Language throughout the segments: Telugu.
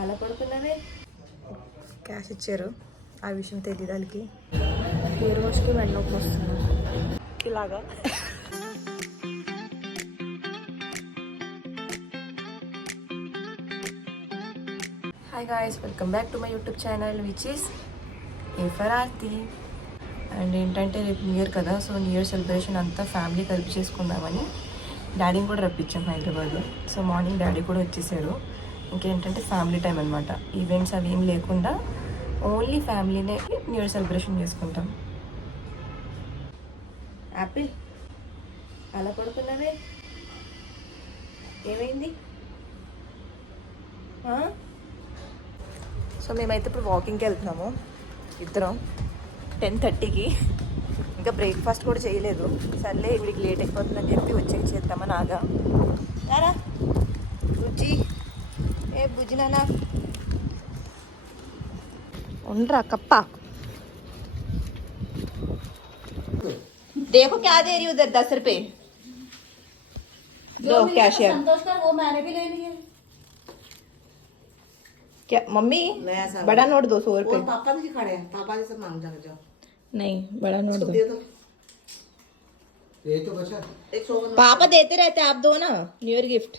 అలా పడుకున్నావే. క్యాష్ ఇచ్చారు, ఆ విషయం తెలియదు వాళ్ళకి. హెయిర్ వాష్కి వెన్నొప్పి వస్తుంది ఇలాగా. Hi guys, welcome back to my YouTube channel which is A for Aarti. And ఏంటంటే రేపు న్యూ ఇయర్ కదా, సో న్యూ ఇయర్ సెలబ్రేషన్ అంతా ఫ్యామిలీ కలిపి చేసుకుందామని డాడీని కూడా రప్పించాం హైదరాబాద్లో. సో మార్నింగ్ డాడీ కూడా వచ్చేసారు. ఇంకేంటంటే ఫ్యామిలీ టైం అనమాట, ఈవెంట్స్ అవి ఏం లేకుండా ఓన్లీ ఫ్యామిలీనే న్యూ ఇయర్ సెలబ్రేషన్ చేసుకుంటాం. యాపిల్ అలా పడుకున్నావే, ఏమైంది? సో మేమైతే ఇప్పుడు వాకింగ్కి వెళ్తున్నాము ఇద్దరం 10:30కి. ఇంకా బ్రేక్ఫాస్ట్ కూడా చేయలేదు. సర్లే ఇవిడికి లేట్ అయిపోతుందని చెప్పి వచ్చేకి చేద్దామని ఆగా. నానా బుజ్జి, ఏ బుజ్జి నానా ఉండరా కప్ప. देखो क्या दे रही उधर 10 रुपए दो कैशियर. संतोष का वो मैंने भी ले ली है. क्या मम्मी? बड़ा नोट 200 रुपए. पापा भी खड़े हैं, पापा जी से मांग जाओ. नहीं बड़ा नोट दो. दे दो. ये तो बचा. पापा देते रहते, आप दो ना न्यू ईयर गिफ्ट.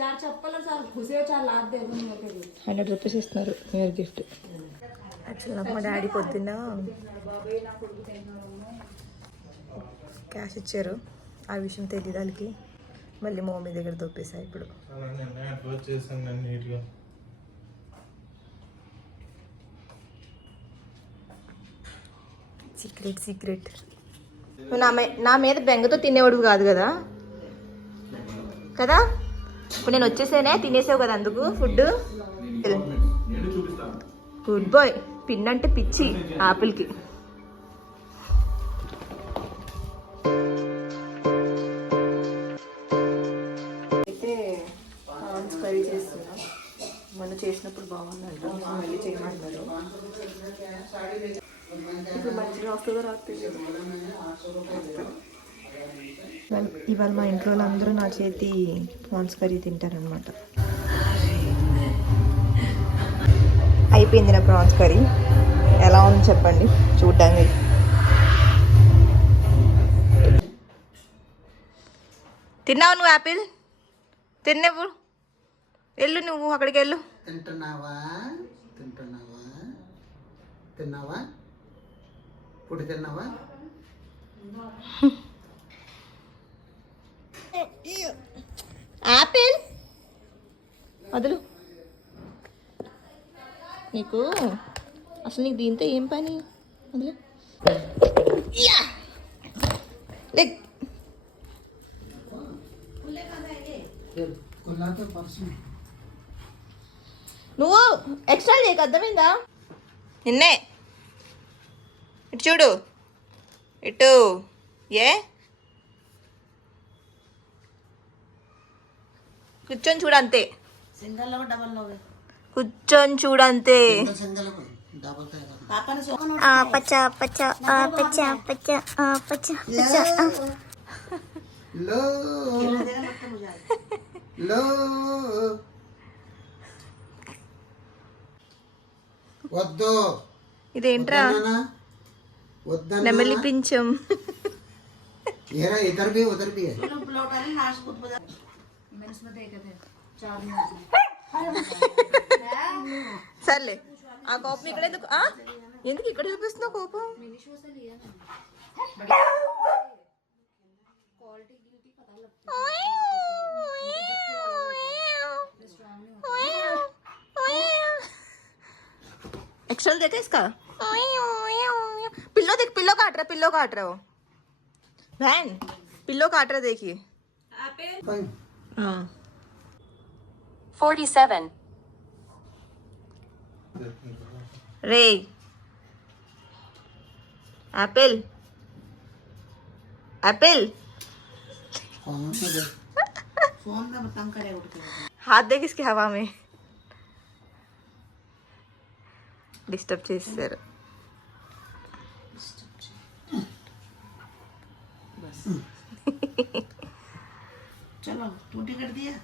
4 चप्पल और 4 घुसे 4 लाख दे दो न्यू ईयर गिफ्ट. 100 రూపీస్ ఇస్తున్నారు న్యూ ఇయర్ గిఫ్ట్. యాక్చువల్ నాకు మా డాడీ పొద్దున్న క్యాష్ ఇచ్చారు, ఆ విషయం తెలియదు వాళ్ళకి. మళ్ళీ మా మమ్మీ దగ్గర దొప్పేసా ఇప్పుడు. Secret secret. నువ్వు నా మీద బెంగతో తినేవాడు కాదు కదా కదా. ఇప్పుడు నేను వచ్చేసానే, తినేసావు కదా అందుకు ఫుడ్. Good bye. పిన్ అంటే పిచ్చి ఆపిల్కి. అయితే ప్రాన్స్ కర్రీ చేస్తున్నా. మొన్న చేసినప్పుడు బాగుందంట, మళ్ళీ చేయమంటున్నారు. ఇప్పుడు మంచిగా వస్తుందో రాకపోతే. ఇవాళ మా ఇంట్లో అందరూ నా చేతి ప్రాన్స్ కర్రీ తింటారనమాట. అయిపోయింది నా ప్రాన్స్ కర్రీ. ఎలా ఉంది చెప్పండి చూడ్డానికి. తిన్నావు నువ్వు యాపిల్? తిన్నావు, వెళ్ళు నువ్వు అక్కడికి వెళ్ళు. తింటున్నావా తింటున్నావా తిన్నావా ఇప్పుడు తిన్నావా? యాపిల్ వదులు. నీకు అసలు నీకు దీంతో ఏం పని? వదిలే. నువ్వు ఎక్స్ట్రా చేయకు, అర్థమైందా? నిన్నే ఇటు చూడు, ఇటు. ఏ కూర్చొని చూడంతే, కూర్చొని చూడంతే. వద్దు. ఇదేంట్రా నెమలి పించం. इधर भी उधर भी है. సర్లే, ఆ కోపం ఇక్కడ ఎందుకు ఇక్కడ చూపిస్తున్నావు కోపం? एक्स्ट्रा देखा इसका. पिल्लो देख, पिल्लो काट रहा वो बहन, पिल्लो काट रहा देखिए. 47 रे एप्पल एप्पल. हाथ देख इसके हवा में. डिस्टर्ब చేశారు. चलो टूटी कर दिया.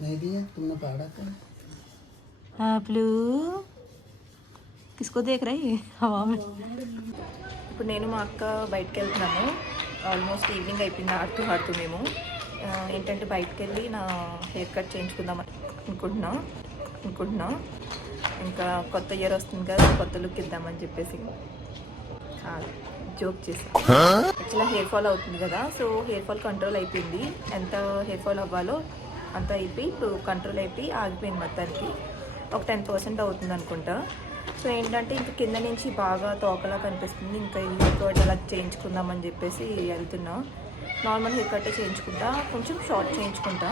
नहीं दिया, तुमने पढ़ा था. ఆప్లు किसको देख रही है हवा में ఇప్పుడు నేను మా అక్క బయటకు వెళ్తున్నాము. ఆల్మోస్ట్ ఈవినింగ్ అయిపోయింది ఆడుతూ మేము ఏంటంటే బయటకు వెళ్ళి నా హెయిర్ కట్ చేయించుకుందాం అనుకుంటున్నా. ఇంకా కొత్త ఇయర్ వస్తుంది కదా, కొత్త లుక్ ఇద్దామని చెప్పేసి జోక్ చేసాను. యాక్చువల్గా హెయిర్ ఫాల్ అవుతుంది కదా, సో హెయిర్ ఫాల్ కంట్రోల్ అయిపోయింది. ఎంత హెయిర్ ఫాల్ అవ్వాలో అంత అయిపోయి ఇప్పుడు కంట్రోల్ అయిపోయి ఆగిపోయింది. మొత్తానికి ఒక 10% అవుతుంది అనుకుంటా. సో ఏంటంటే ఇంకా కింద నుంచి బాగా తోకలా కనిపిస్తుంది. ఇంకా ఇంకో అలా చేయించుకుందామని చెప్పేసి వెళ్తున్నా. నార్మల్ హెయిర్ కట్టే చేయించుకుంటా, కొంచెం షార్ట్ చేయించుకుంటా.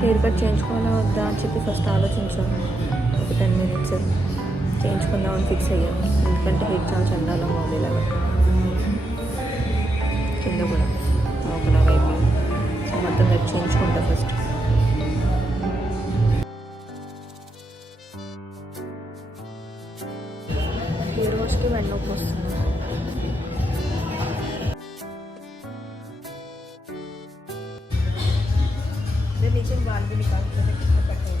హెయిర్ కట్ చేయించుకోవాలా వద్దా అని చెప్పి ఫస్ట్ ఆలోచించాను. ఒక 10 minutes చేయించుకుందామని ఫిక్స్ అయ్యాను. ఎందుకంటే హెయిర్ చాలా చండాలంగా ఉంది ఇలాగా, కింద కూడా ఒకలాగా అయిపోయింది. సో మొత్తం కట్ చేయించుకుంటా ఫస్ట్. హెయిర్ వాష్కి వెన్నొప్పి వస్తుంది. नीचे बाल भी निकालते हैं कटे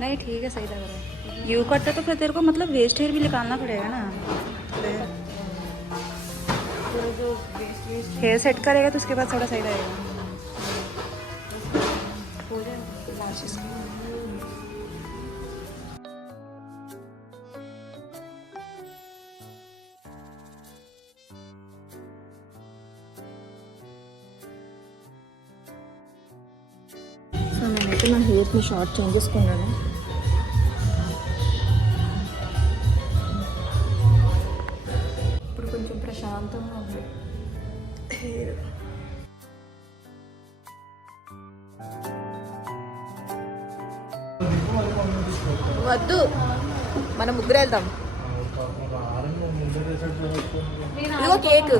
नहीं ठीक है, सही लग रहा है. यू कटता तो फिर तेरे को मतलब वेस्ट हेयर भी निकालना पड़ेगा ना. जो हेयर सेट करेगा तो उसके बाद थोड़ा सही रहेगा. సో నేనైతే నా హెయిర్ని షార్ట్ చేంజ్ చేసుకున్నాను. ఇప్పుడు కొంచెం ప్రశాంతంగా ఉంది హెయిర్. వద్దు, మనం ముగ్గురు వెళ్దాం. ఇదిగో కేక్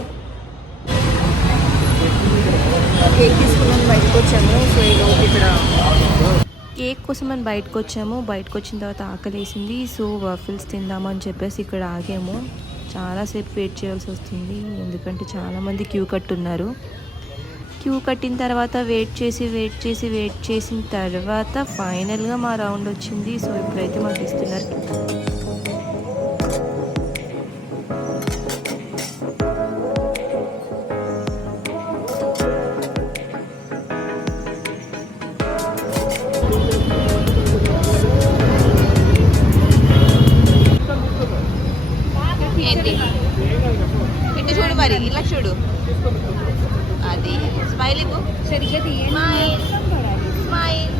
తీసుకున్నాను. బయటకు వచ్చాము. సో ఈలోపు ఇక్కడ కేక్ కోసం మనం బయటకు వచ్చాము. బయటకు వచ్చిన తర్వాత ఆకలి వేసింది. సో వఫిల్స్ తిందామని చెప్పేసి ఇక్కడ ఆగాము. చాలాసేపు వెయిట్ చేయాల్సి వస్తుంది, ఎందుకంటే చాలామంది క్యూ కట్టున్నారు. క్యూ కట్టిన తర్వాత వెయిట్ చేసిన తర్వాత ఫైనల్గా మా రౌండ్ వచ్చింది. సో ఇప్పుడైతే మాకు ఇస్తున్నారు. ఏంటి ఇటు చూడు, మరి ఇలా చూడు. అది స్మైల్ ఇవ్వు. सरिया दिए స్మైల్ స్మైల్.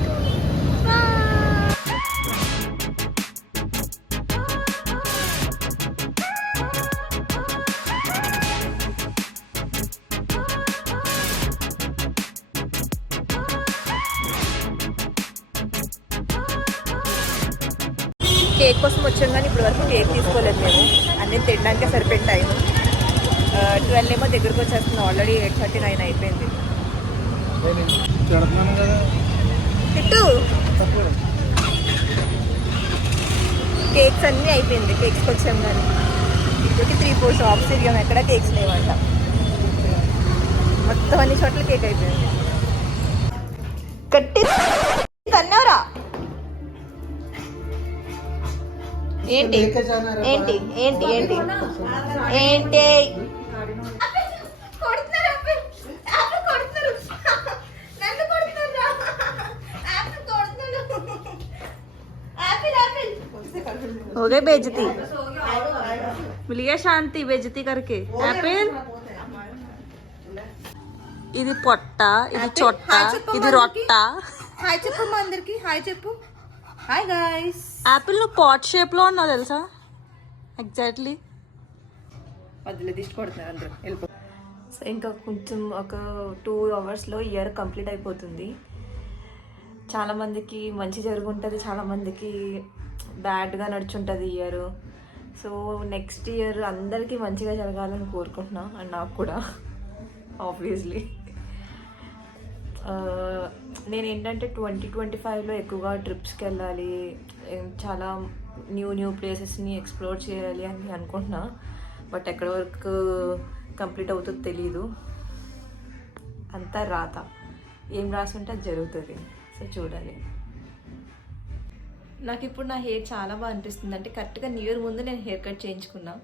కేక్ కోసం వచ్చాం కానీ ఇప్పుడు వరకు కేక్ తీసుకోలేదు మేము. అన్నీ తినడానికే సరిపోయిన టైం 12 ఏమో దగ్గరకు వచ్చేస్తుంది. ఆల్రెడీ 8:39 అయిపోయింది. తిట్టు కేక్స్ అన్నీ అయిపోయింది. కేక్స్కి వచ్చాం కానీ ఇప్పటికి 3-4 షాప్స్ తిరిగాం, ఎక్కడ కేక్స్ లేవంట. మొత్తం అన్ని చోట్ల కేక్ అయిపోయింది. కట్టి తన్నవరా ఏంటి ఏంటి ఏంటి ఏంటి ఏంటి हो गई बेइज्जती. मिल गया शांति बेइज्जती करके. एप्पल ఇది పొట్ట, ఇది చొట్ట, ఇది రొట్ట. హాయ్ చెప్పు మా అందరికి. హాయ్ చెప్పు. Hi guys. యాపిల్ నువ్వు పాట్ షేప్ లో ఉన్నావు తెలుసా. ఎగ్జాక్ట్లీ మధ్యలో దిష్టి కొడుతున్నారు అందరూ వెళ్ళిపో. సో ఇంకా కొంచెం ఒక 2 అవర్స్లో ఇయర్ కంప్లీట్ అయిపోతుంది. చాలామందికి మంచి జరుగుంటుంది, చాలామందికి బ్యాడ్గా నడుచుంటుంది ఇయర్. సో నెక్స్ట్ ఇయర్ అందరికీ మంచిగా జరగాలని కోరుకుంటున్నా, అండ్ నాకు కూడా ఆబ్వియస్లీ. నేను ఏంటంటే 2025లో ఎక్కువగా ట్రిప్స్కి వెళ్ళాలి, చాలా న్యూ ప్లేసెస్ని ఎక్స్ప్లోర్ చేయాలి అని అనుకుంటున్నా. బట్ ఎక్కడి వరకు కంప్లీట్ అవుతుందో తెలీదు. అంతా రాత, ఏం రాసి ఉంటే అది జరుగుతుంది. సో చూడాలి. నాకు ఇప్పుడు నా హెయిర్ చాలా బాగా అనిపిస్తుంది. అంటే కరెక్ట్గా న్యూ ఇయర్ ముందు నేను హెయిర్ కట్ చేయించుకున్నా.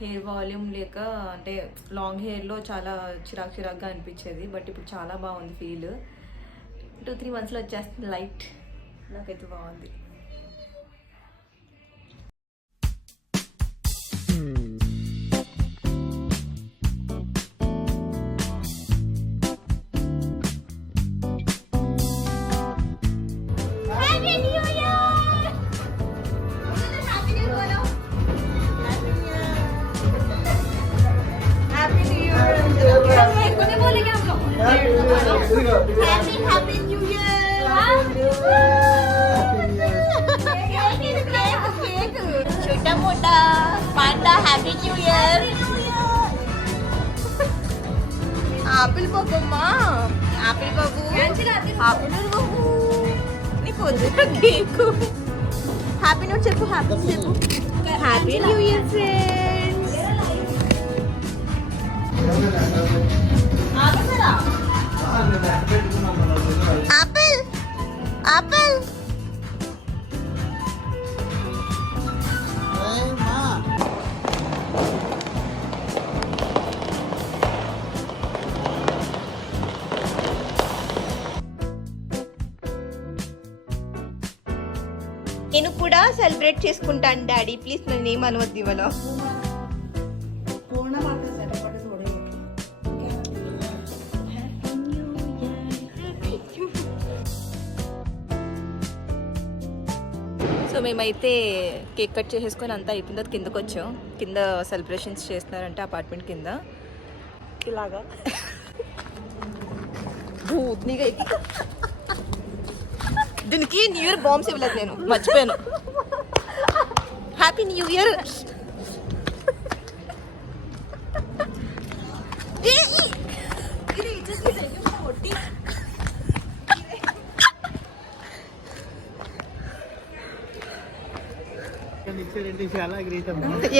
హెయిర్ వాల్యూమ్ లేక అంటే లాంగ్ హెయిర్లో చాలా చిరాకుగా అనిపించేది. బట్ ఇప్పుడు చాలా బాగుంది ఫీల్. 2-3 మంత్స్లో వచ్చేస్తుంది లైట్. నాకైతే బాగుంది. ఆపిల్ బాబు అమ్మా, ఆపిల్ బాబు, ఆపిల్ బాబు నీకు వద్దు కేకు. హ్యాపీ న్యూ చెప్పు, హ్యాపీ చెప్పు. Happy new year friends. Apple apple నేను కూడా సెలబ్రేట్ చేసుకుంటాను డాడీ, ప్లీజ్ నన్ను ఏం అనవద్దు ఇవాళ. సో మేమైతే కేక్ కట్ చేసేసుకొని అంతా అయిపోయిన తర్వాత కిందకు వచ్చాం. కింద సెలబ్రేషన్స్ చేస్తున్నారంటే అపార్ట్మెంట్ కింద ఇలాగా భూత్నిగా. దీనికి న్యూ ఇయర్ బాంబ్స్ ఇవ్వలేదు, నేను మర్చిపోయాను. Happy new year.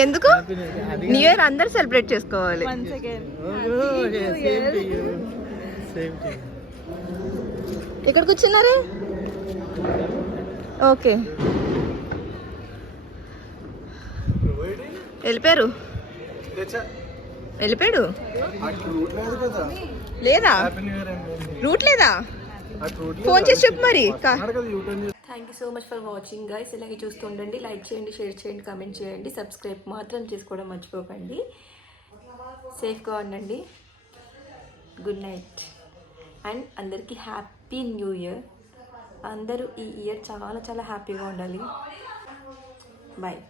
ఎందుకు న్యూ ఇయర్ అందరు సెలబ్రేట్ చేసుకోవాలి. ఇక్కడ కూర్చున్నారే. ఓకే వెళ్ళిపోయారు, వెళ్ళిపోయాడు. లేదా రూట్ లేదా, ఫోన్ చేసి చెప్పు మరి. Thank you so much for watching guys. ఇలాగే చూస్తూ ఉండండి. లైక్ చేయండి, షేర్ చేయండి, కామెంట్ చేయండి, సబ్స్క్రైబ్ మాత్రం చేసుకోవడం మర్చిపోకండి. సేఫ్గా ఉండండి. గుడ్ నైట్ అండ్ అందరికీ హ్యాపీ న్యూ ఇయర్. అందరూ ఈ ఇయర్ చాలా చాలా హ్యాపీగా ఉండాలి. బాయ్.